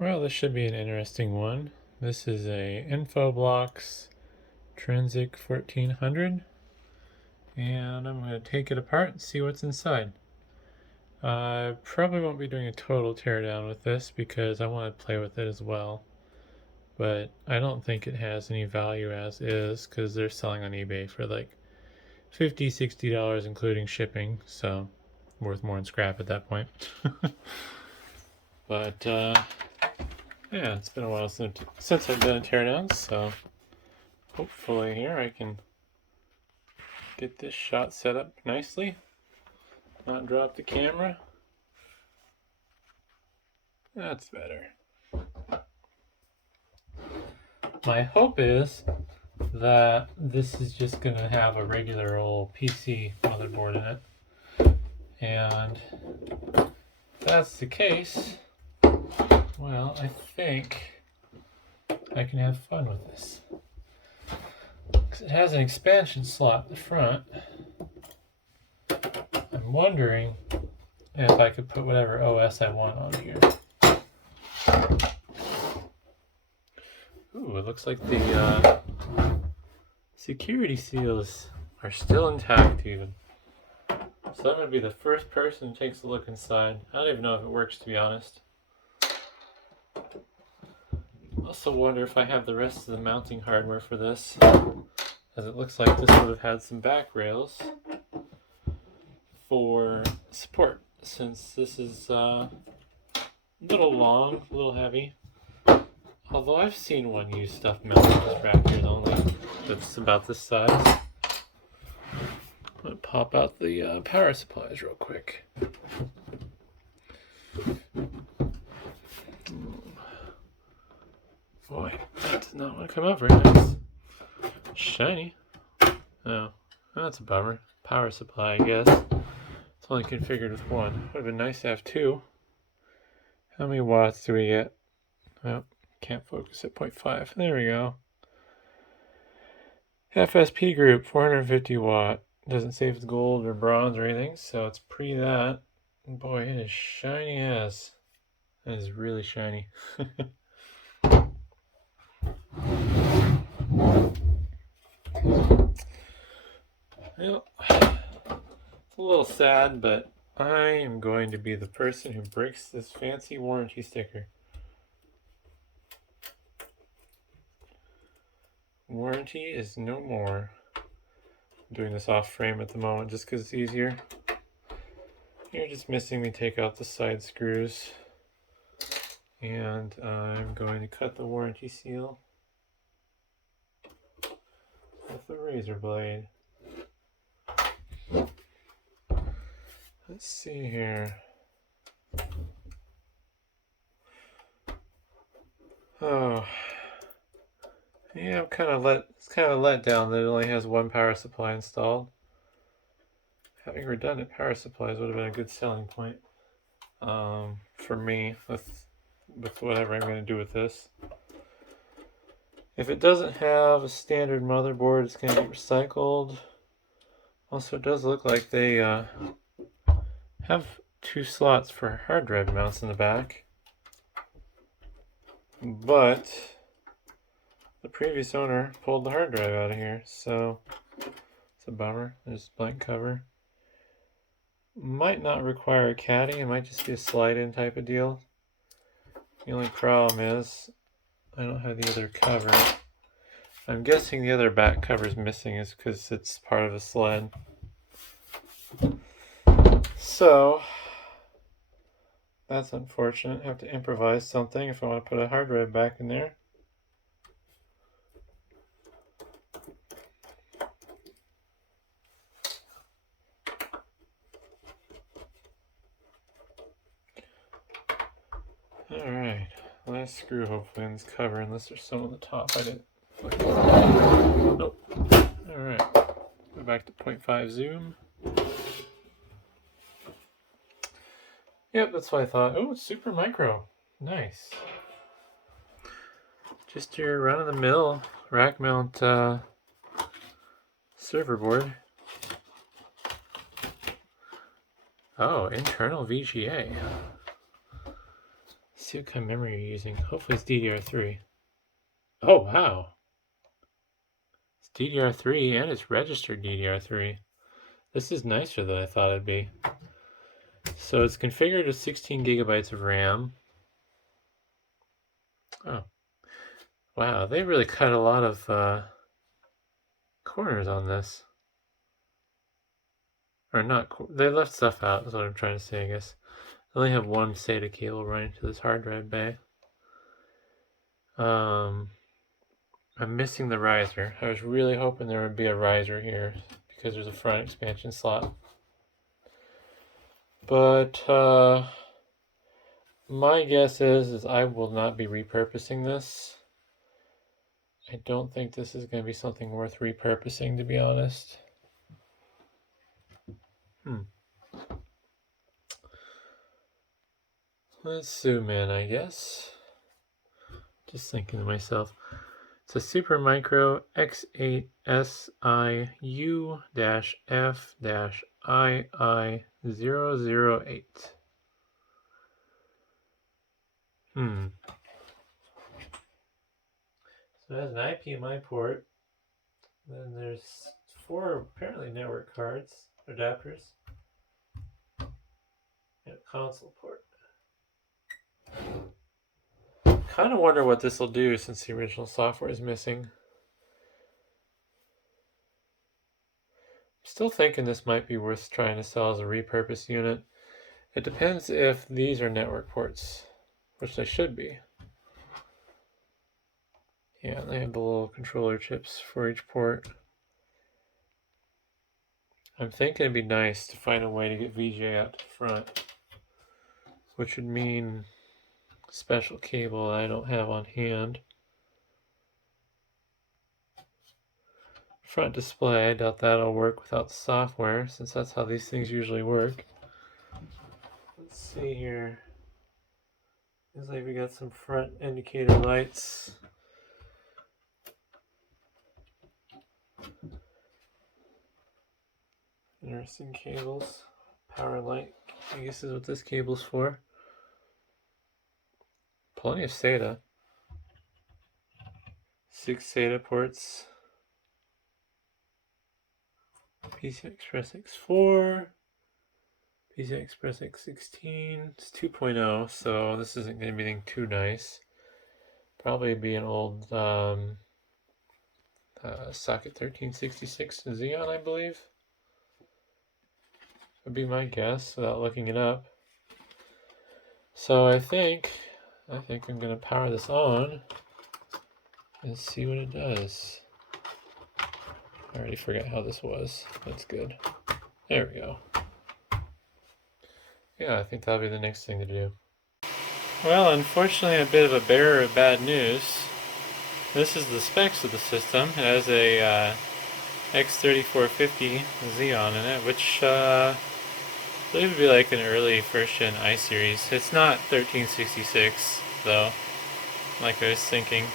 Well, this should be an interesting one. This is a Infoblox Trinzic 1400, and I'm going to take it apart and see what's inside. I probably won't be doing a total teardown with this because I want to play with it as well, but I don't think it has any value as is because they're selling on eBay for like $50–$60 including shipping, so worth more than scrap at that point. But yeah, it's been a while since I've done a teardown, so hopefully here I can get this shot set up nicely, not drop the camera. That's better. My hope is that this is just going to have a regular old PC motherboard in it, and if that's the case, well, I think I can have fun with this. Because it has an expansion slot at the front. I'm wondering if I could put whatever OS I want on here. Ooh, it looks like the security seals are still intact even. So I'm going to be the first person who takes a look inside. I don't even know if it works, to be honest. Also wonder if I have the rest of the mounting hardware for this, as it looks like this would have had some back rails for support, since this is a little long, a little heavy. Although I've seen one use stuff mounted as brackets only that's about this size. I'm going to pop out the power supplies real quick. Boy, that does not want to come out very nice. Shiny. Oh, that's a bummer. Power supply, I guess. It's only configured with one. Would have been nice to have two. How many watts do we get? Oh, can't focus at 0.5. There we go. FSP group, 450 watt. Doesn't say if it's gold or bronze or anything, so it's pre that. Boy, it is shiny as. It is really shiny. Well, it's a little sad, but I am going to be the person who breaks this fancy warranty sticker. Warranty is no more. I'm doing this off frame at the moment just because it's easier. You're just missing me take out the side screws. And I'm going to cut the warranty seal with the razor blade. Let's see here. Oh, yeah, it's kind of a letdown that it only has one power supply installed. Having redundant power supplies would have been a good selling point for me with whatever I'm going to do with this. If it doesn't have a standard motherboard, it's going to get recycled. Also, it does look like they have two slots for hard drive mounts in the back, but the previous owner pulled the hard drive out of here, so it's a bummer. There's a blank cover. Might not require a caddy, it might just be a slide-in type of deal. The only problem is I don't have the other cover. I'm guessing the other back cover is missing is because it's part of a sled. So that's unfortunate. I have to improvise something if I want to put a hard drive back in there. Alright, last screw hopefully in this cover, unless there's some on the top I didn't. Nope. Alright, go back to 0.5 zoom. Yep, that's what I thought. Oh, it's super micro. Nice. Just your run-of-the-mill rack mount server board. Oh, internal VGA. see what kind of memory you're using. Hopefully it's DDR3. Oh, wow. It's DDR3 and it's registered DDR3. This is nicer than I thought it'd be. So it's configured with 16 gigabytes of RAM. Oh. Wow, they really cut a lot of corners on this. Or not, they left stuff out, is what I'm trying to say, I guess. I only have one SATA cable running to this hard drive bay. I'm missing the riser. I was really hoping there would be a riser here because there's a front expansion slot. But my guess is I will not be repurposing this. I don't think this is going to be something worth repurposing, to be honest. Let's zoom in, I guess. Just thinking to myself. It's a Supermicro X8SIU-F-II-008. So it has an IPMI port. Then there's 4 apparently network cards, adapters, and a console port. Kind of wonder what this will do since the original software is missing. Still thinking this might be worth trying to sell as a repurposed unit. It depends if these are network ports, which they should be. Yeah, they have the little controller chips for each port. I'm thinking it'd be nice to find a way to get VGA out to the front, which would mean a special cable I don't have on hand. Front display, I doubt that'll work without the software, since that's how these things usually work. Let's see here. Looks like we got some front indicator lights. Interesting cables. Power light, I guess is what this cable's for. Plenty of SATA. 6 SATA ports. PCI Express X4. PCI Express X16. It's 2.0, so this isn't going to be anything too nice. Probably be an old socket 1366 Xeon, I believe. Would be my guess without looking it up. So I think I'm going to power this on and see what it does. I already forgot how this was. That's good. There we go. Yeah, I think that'll be the next thing to do. Well, unfortunately, a bit of a bearer of bad news. This is the specs of the system. It has a X3450 Xeon in it, which I believe would be like an early first-gen i-series. It's not 1366, though, like I was thinking.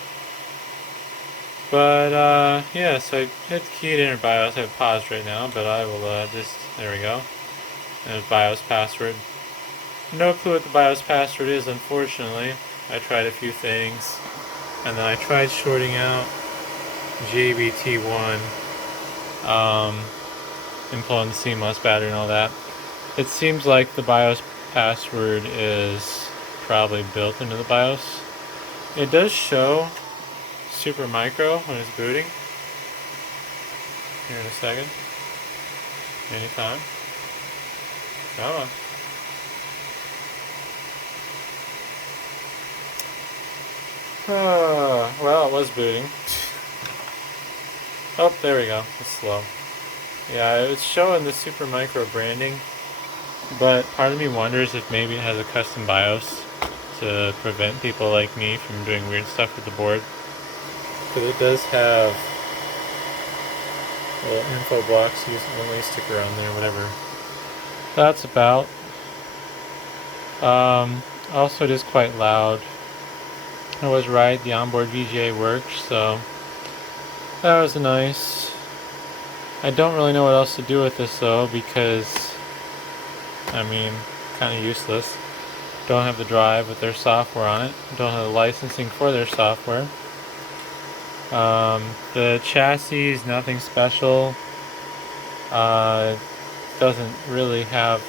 But, yeah, so I hit keyed enter BIOS. I have it paused right now, but I will there we go. There's BIOS password. No clue what the BIOS password is, unfortunately. I tried a few things, and then I tried shorting out JBT1, and pulling the CMOS battery and all that. It seems like the BIOS password is probably built into the BIOS. It does show Supermicro when it's booting. Here in a second. Anytime. Come on. Well, it was booting. Oh, there we go. It's slow. Yeah, it's showing the Supermicro branding, but part of me wonders if maybe it has a custom BIOS to prevent people like me from doing weird stuff with the board. Because it does have a little Infoblox only sticker on there, whatever that's about. Also, it is quite loud. I was right, the onboard VGA works, so that was nice. I don't really know what else to do with this though, because, I mean, kind of useless. Don't have the drive with their software on it. Don't have the licensing for their software. The chassis is nothing special. Doesn't really have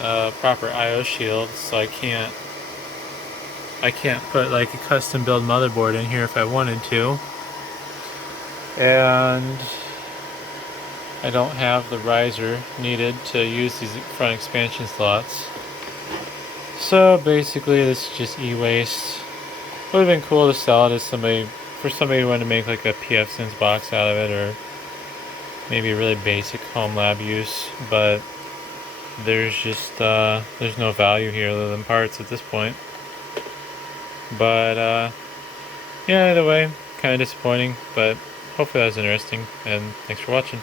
a proper I/O shield, so I can't put like a custom build motherboard in here if I wanted to. And I don't have the riser needed to use these front expansion slots. So basically this is just e-waste. Would have been cool to sell it as for somebody who wanted to make like a PFSense box out of it, or maybe really basic home lab use, but there's just there's no value here other than parts at this point. But yeah, either way, kind of disappointing, but hopefully that was interesting, and thanks for watching.